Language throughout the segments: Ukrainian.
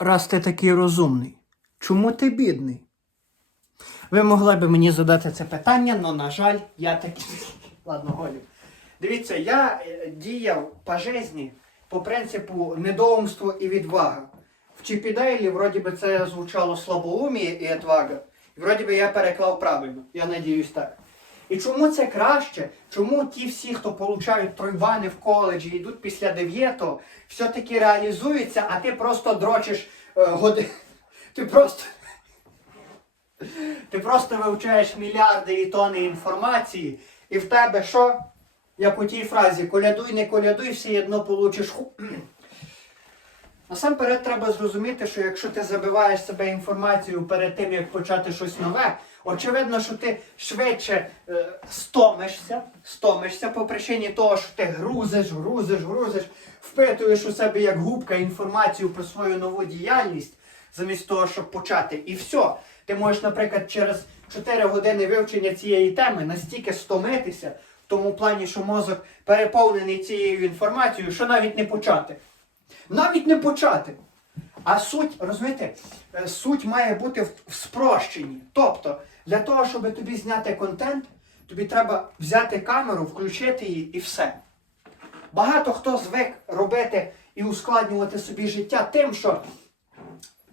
раз ти такий розумний, чому ти бідний? Ви могли б мені задати це питання, але, на жаль, я такий. Ладно, голю. Дивіться, я е, діяв по житті по принципу недоумство і відвага. В Чіпідейлі, вроді би, це звучало слабоуміє і відвага. Вроді би я переклав правильно. Я надіюсь так. І чому це краще? Чому ті всі, хто получають тройбани в коледжі, йдуть після дев'ятого, все-таки реалізуються, а ти просто дрочиш е, годи. Ти просто. Ти просто вивчаєш мільярди і тони інформації, і в тебе що? Як у тій фразі, колядуй, не колядуй, все одно получиш ху. Насамперед треба зрозуміти, що якщо ти забиваєш себе інформацією перед тим, як почати щось нове, очевидно, що ти швидше е, стомишся, стомишся по причині того, що ти грузиш, грузиш, грузиш, впитуєш у себе як губка інформацію про свою нову діяльність, замість того, щоб почати. І все. Ти можеш, наприклад, через 4 години вивчення цієї теми настільки стомитися, в тому плані, що мозок переповнений цією інформацією, що навіть не почати. Навіть не почати. А суть, розумієте, е, суть має бути в, спрощенні. Тобто, для того, щоб тобі зняти контент, тобі треба взяти камеру, включити її і все. Багато хто звик робити і ускладнювати собі життя тим, що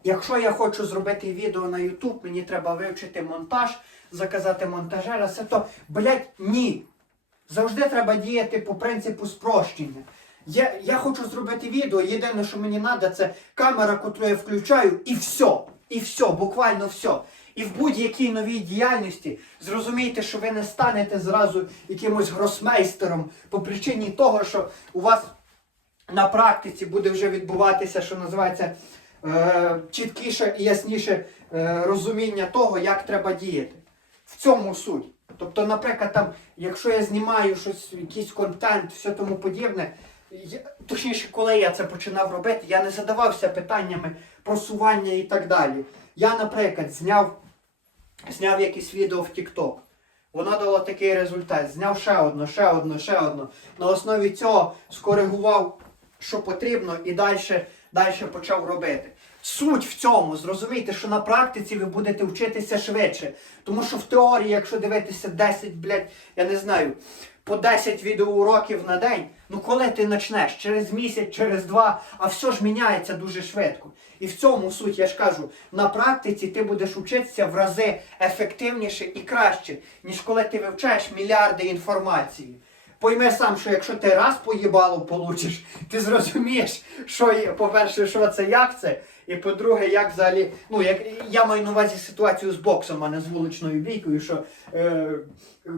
якщо я хочу зробити відео на YouTube, мені треба вивчити монтаж, заказати монтажера, все то, блять, ні. Завжди треба діяти по принципу спрощення. Я, я хочу зробити відео, єдине, що мені треба, це камера, яку я включаю, і все. І все, буквально все. І в будь-якій новій діяльності зрозумійте, що ви не станете зразу якимось гросмейстером по причині того, що у вас на практиці буде вже відбуватися, що називається, е, чіткіше і ясніше е, розуміння того, як треба діяти. В цьому суть. Тобто, наприклад, там, якщо я знімаю щось, якийсь контент, все тому подібне, я, точніше, коли я це починав робити, я не задавався питаннями просування і так далі. Я, наприклад, зняв, зняв якесь відео в TikTok. Воно дало такий результат. Зняв ще одно, ще одно, ще одно. На основі цього скоригував, що потрібно, і далі, почав робити. Суть в цьому, зрозумійте, що на практиці ви будете вчитися швидше. Тому що в теорії, якщо дивитися 10, блядь, я не знаю, по 10 відеоуроків на день, ну коли ти почнеш? Через місяць, через два, а все ж міняється дуже швидко. І в цьому суть, я ж кажу, на практиці ти будеш вчитися в рази ефективніше і краще, ніж коли ти вивчаєш мільярди інформації. Пойми сам, що якщо ти раз поїбало получиш, ти зрозумієш, що по-перше, що це, як це, і по-друге, як взагалі. Ну, як я маю на увазі ситуацію з боксом, а не з вуличною бійкою, що е,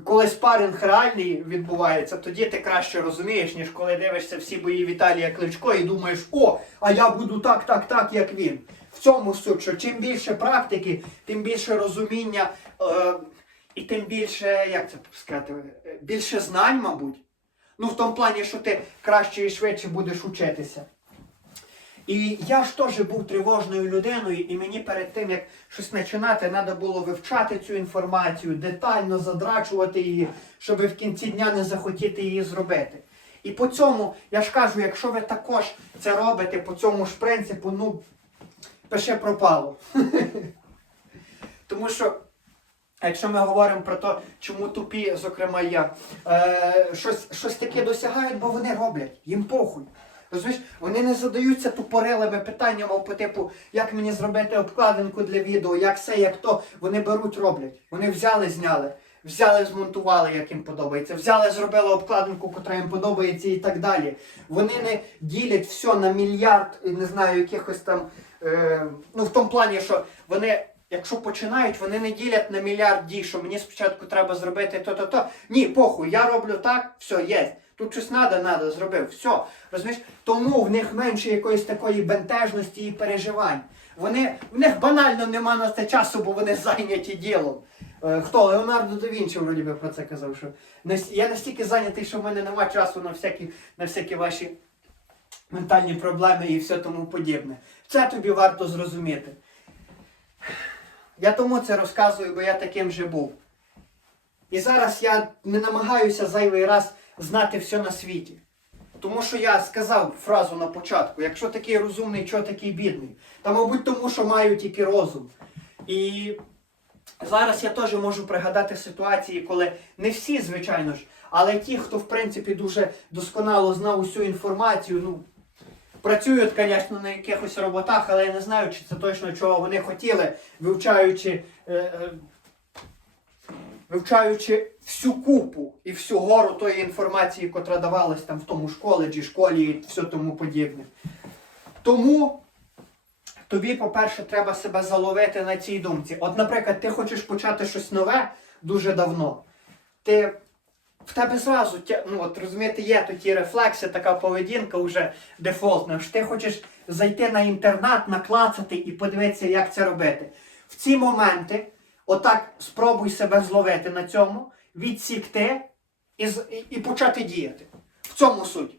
коли спаринг реальний відбувається, тоді ти краще розумієш, ніж коли дивишся всі бої Віталія Кличко і думаєш, о, а я буду так, так, так, як він. В цьому суть, що чим більше практики, тим більше розуміння. Е, і тим більше, як це сказати, більше знань, мабуть. Ну, в тому плані, що ти краще і швидше будеш учитися. І я ж теж був тривожною людиною, і мені перед тим, як щось починати, треба було вивчати цю інформацію, детально задрачувати її, щоб в кінці дня не захотіти її зробити. І по цьому, я ж кажу, якщо ви також це робите по цьому ж принципу, ну, пише пропало. Тому що. А якщо ми говоримо про те, чому тупі, зокрема я, е, щось, щось таке досягають, бо вони роблять, їм похуй. Розумієш, вони не задаються тупорилими питаннями по типу, як мені зробити обкладинку для відео, як це, як то. Вони беруть, роблять. Вони взяли, зняли, взяли, змонтували, як їм подобається, взяли, зробили обкладинку, котра їм подобається і так далі. Вони не ділять все на мільярд, не знаю, якихось там. Е, ну, в тому плані, що вони. Якщо починають, вони не ділять на мільярд дій, що мені спочатку треба зробити то-то-то. Ні, похуй, я роблю так, все, є. Тут щось треба, треба, зробив, все. Розумієш? Тому в них менше якоїсь такої бентежності і переживань. Вони, в них банально нема на це часу, бо вони зайняті ділом. Е, хто? Леонардо да Вінчі вроді би про це казав, що я настільки зайнятий, що в мене нема часу на всякі, на всякі ваші ментальні проблеми і все тому подібне. Це тобі варто зрозуміти. Я тому це розказую, бо я таким же був. І зараз я не намагаюся зайвий раз знати все на світі. Тому що я сказав фразу на початку: якщо такий розумний, чого такий бідний? Та, мабуть, тому що маю тільки розум. І зараз я теж можу пригадати ситуації, коли не всі, звичайно ж, але ті, хто в принципі дуже досконало знав усю інформацію, ну. Працюють, звісно, на якихось роботах, але я не знаю, чи це точно чого вони хотіли, вивчаючи, е, е, вивчаючи всю купу і всю гору тої інформації, котра давалась там в тому ж коледжі, школі і все тому подібне. Тому тобі, по-перше, треба себе заловити на цій думці. От, наприклад, ти хочеш почати щось нове дуже давно. Ти в тебе зразу ну, от, розумієте, є то ті рефлекси, така поведінка вже дефолтна. що Ти хочеш зайти на інтернет, наклацати і подивитися, як це робити. В ці моменти, отак спробуй себе зловити на цьому, відсікти і, і, і почати діяти. В цьому суть.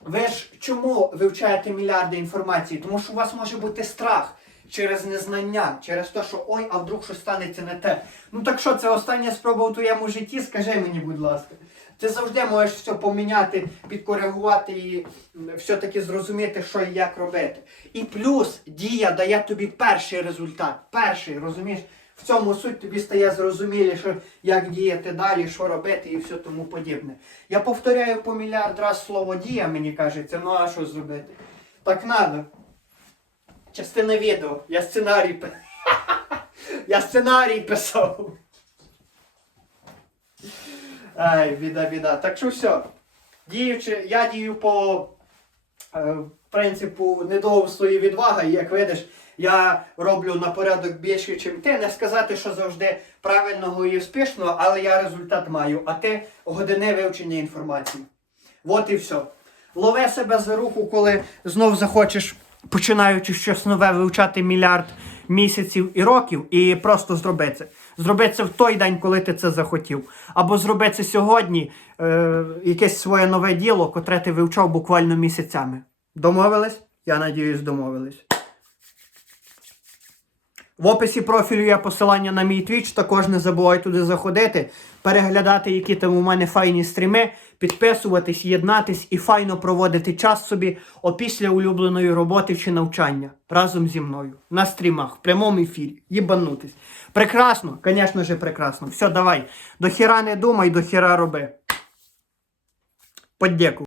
Ви ж чому вивчаєте мільярди інформації? Тому що у вас може бути страх через незнання, через те, що ой, а вдруг щось станеться не те. Ну так що, це остання спроба у твоєму житті? Скажи мені, будь ласка. Ти завжди можеш все поміняти, підкоригувати і все-таки зрозуміти, що і як робити. І плюс дія дає тобі перший результат. Перший, розумієш? В цьому суть тобі стає зрозуміліше, як діяти далі, що робити і все тому подібне. Я повторяю по мільярд раз слово дія, мені кажеться, ну а що зробити? Так надо. Частина відео. Я сценарій пи- Я сценарій писав. Ай, біда, біда. Так що все. Діючи, я дію по е, принципу і відвага, і як видиш, я роблю на порядок більше, ніж ти. Не сказати, що завжди правильного і успішного, але я результат маю, а ти години вивчення інформації. От і все. Лови себе за руку, коли знов захочеш, починаючи щось нове, вивчати мільярд місяців і років, і просто зроби це. Зроби це в той день, коли ти це захотів. Або зроби це сьогодні, е, якесь своє нове діло, котре ти вивчав буквально місяцями. Домовились? Я надіюсь, домовились. В описі профілю є посилання на мій твіч, також не забувай туди заходити, переглядати, які там у мене файні стріми, підписуватись, єднатись і файно проводити час собі опісля улюбленої роботи чи навчання разом зі мною на стрімах, в прямому ефірі. Єбанутись. Прекрасно, звісно ж, прекрасно. Все, давай. До хіра не думай, до хіра роби. Подяку.